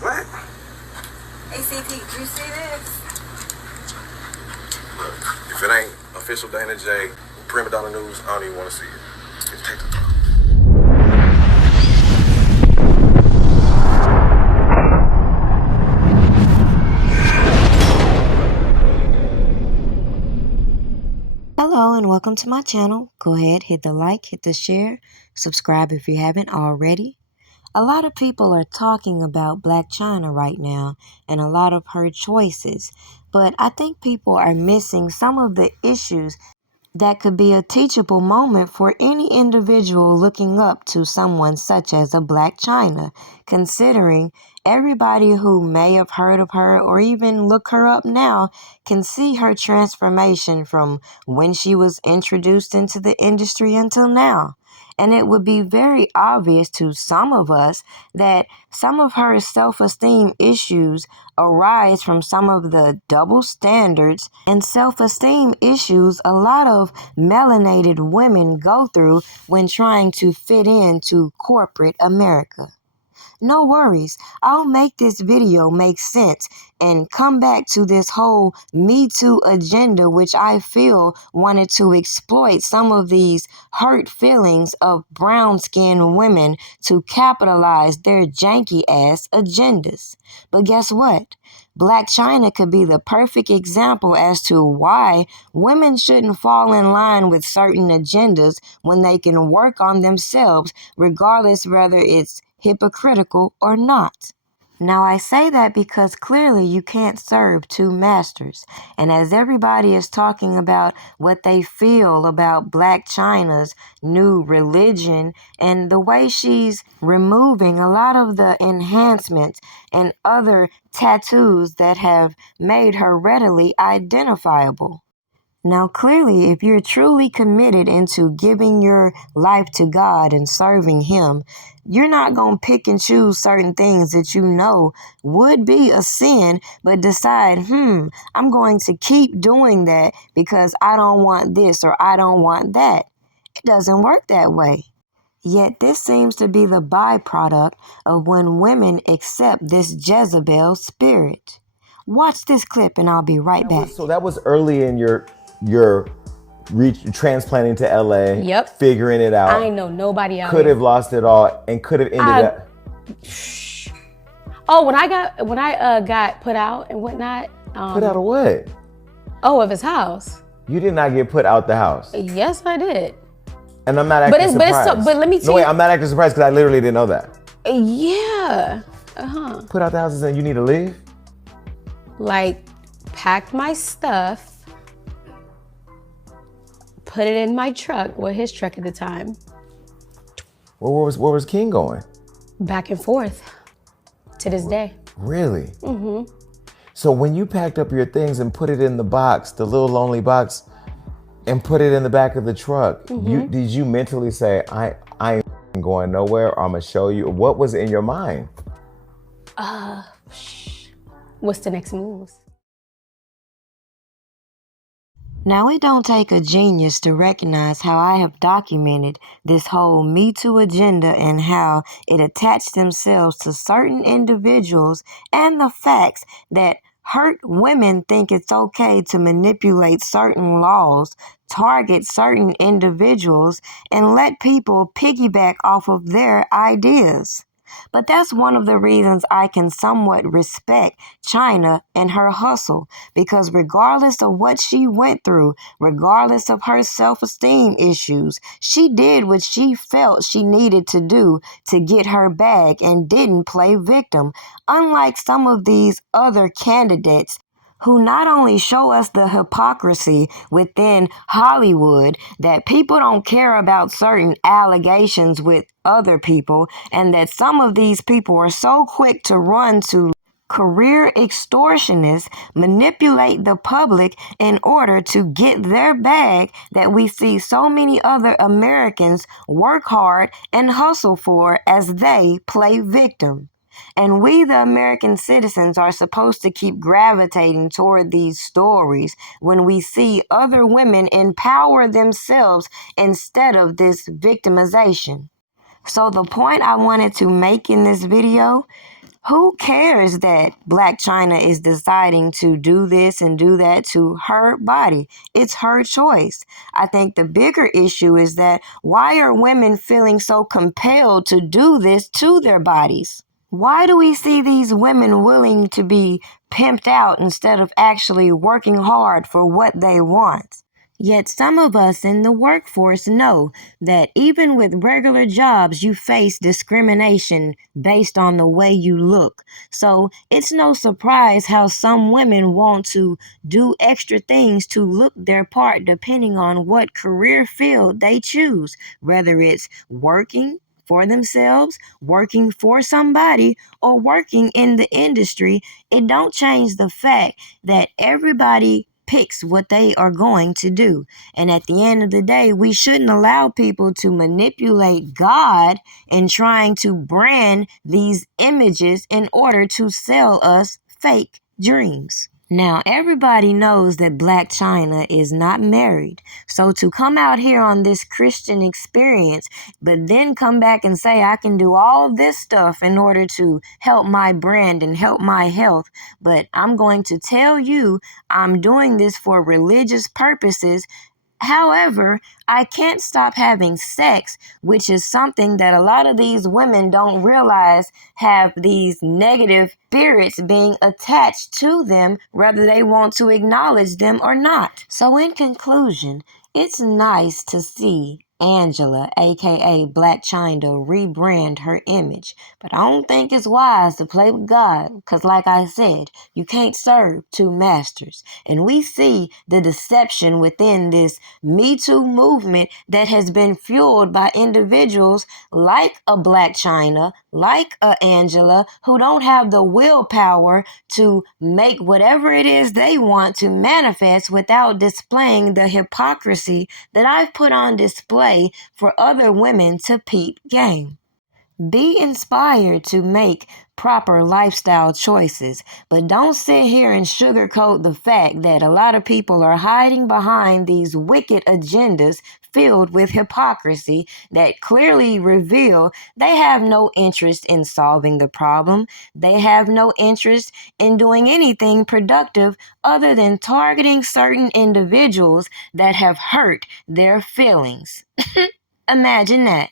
What? ACT, did you see this? Look, if it ain't official Dana J, Prima Donna News, I don't even want to see it. Just take the time. Hello and welcome to my channel. Go ahead, hit the like, hit the share, subscribe if you haven't already. A lot of people are talking about Blac Chyna right now and a lot of her choices, but I think people are missing some of the issues that could be a teachable moment for any individual looking up to someone such as a Blac Chyna, considering everybody who may have heard of her or even look her up now can see her transformation from when she was introduced into the industry until now. And it would be very obvious to some of us that some of her self-esteem issues arise from some of the double standards and self-esteem issues a lot of melanated women go through when trying to fit into corporate America. No worries, I'll make this video make sense and come back to this whole MeToo agenda, which I feel wanted to exploit some of these hurt feelings of brown-skinned women to capitalize their janky-ass agendas. But guess what? Blac Chyna could be the perfect example as to why women shouldn't fall in line with certain agendas when they can work on themselves, regardless whether it's hypocritical or not. Now I say that because clearly you can't serve two masters, and as everybody is talking about what they feel about Blac Chyna's new religion and the way she's removing a lot of the enhancements and other tattoos that have made her readily identifiable. Now, clearly, if you're truly committed into giving your life to God and serving Him, you're not going to pick and choose certain things that you know would be a sin, but decide, I'm going to keep doing that because I don't want this or I don't want that. It doesn't work that way. Yet this seems to be the byproduct of when women accept this Jezebel spirit. Watch this clip and I'll be right back. So that was early in your transplanting to LA. Yep. Figuring it out. I ain't know nobody out Could have lost it all and could have ended up. Oh, when I got put out and whatnot. Put out of what? Oh, of his house. You did not get put out the house. Yes, I did. And I'm not acting surprised. But let me tell you. No, wait, I'm not acting surprised because I literally didn't know that. Yeah. Put out the house and saying you need to leave? Like, packed my stuff, put it in my truck, well, his truck at the time. Where was King going? Back and forth to this day. Really? Mm-hmm. So when you packed up your things and put it in the box, the little lonely box, and put it in the back of the truck, did you mentally say, I ain't going nowhere, or I'm gonna show you? What was in your mind? What's the next moves? Now, it don't take a genius to recognize how I have documented this whole Me Too agenda and how it attached themselves to certain individuals and the facts that hurt women think it's okay to manipulate certain laws, target certain individuals, and let people piggyback off of their ideas. But that's one of the reasons I can somewhat respect Chyna and her hustle, because regardless of what she went through, regardless of her self-esteem issues, she did what she felt she needed to do to get her bag and didn't play victim, unlike some of these other candidates who not only show us the hypocrisy within Hollywood that people don't care about certain allegations with other people, and that some of these people are so quick to run to career extortionists, manipulate the public in order to get their bag that we see so many other Americans work hard and hustle for as they play victim. And we, the American citizens, are supposed to keep gravitating toward these stories when we see other women empower themselves instead of this victimization. So the point I wanted to make in this video, Who cares that Blac Chyna is deciding to do this and do that to her body? It's her choice. I think the bigger issue is that why are women feeling so compelled to do this to their bodies? Why do we see these women willing to be pimped out instead of actually working hard for what they want? Yet some of us in the workforce know that even with regular jobs, you face discrimination based on the way you look. So it's no surprise how some women want to do extra things to look their part depending on what career field they choose, whether it's working for themselves, working for somebody, or working in the industry. It don't change the fact that everybody picks what they are going to do. And at the end of the day, we shouldn't allow people to manipulate God in trying to brand these images in order to sell us fake dreams. Now, everybody knows that Blac Chyna is not married. So to come out here on this Christian experience, but then come back and say, I can do all this stuff in order to help my brand and help my health, but I'm going to tell you I'm doing this for religious purposes. However, I can't stop having sex, which is something that a lot of these women don't realize have these negative spirits being attached to them, whether they want to acknowledge them or not. So in conclusion, it's nice to see Angela, aka Blac Chyna, rebrand her image. But I don't think it's wise to play with God, because like I said, you can't serve two masters. And we see the deception within this MeToo movement that has been fueled by individuals like a Blac Chyna, like a Angela, who don't have the willpower to make whatever it is they want to manifest without displaying the hypocrisy that I've put on display for other women to peep game. Be inspired to make proper lifestyle choices, but don't sit here and sugarcoat the fact that a lot of people are hiding behind these wicked agendas filled with hypocrisy that clearly reveal they have no interest in solving the problem. They have no interest in doing anything productive other than targeting certain individuals that have hurt their feelings. Imagine that.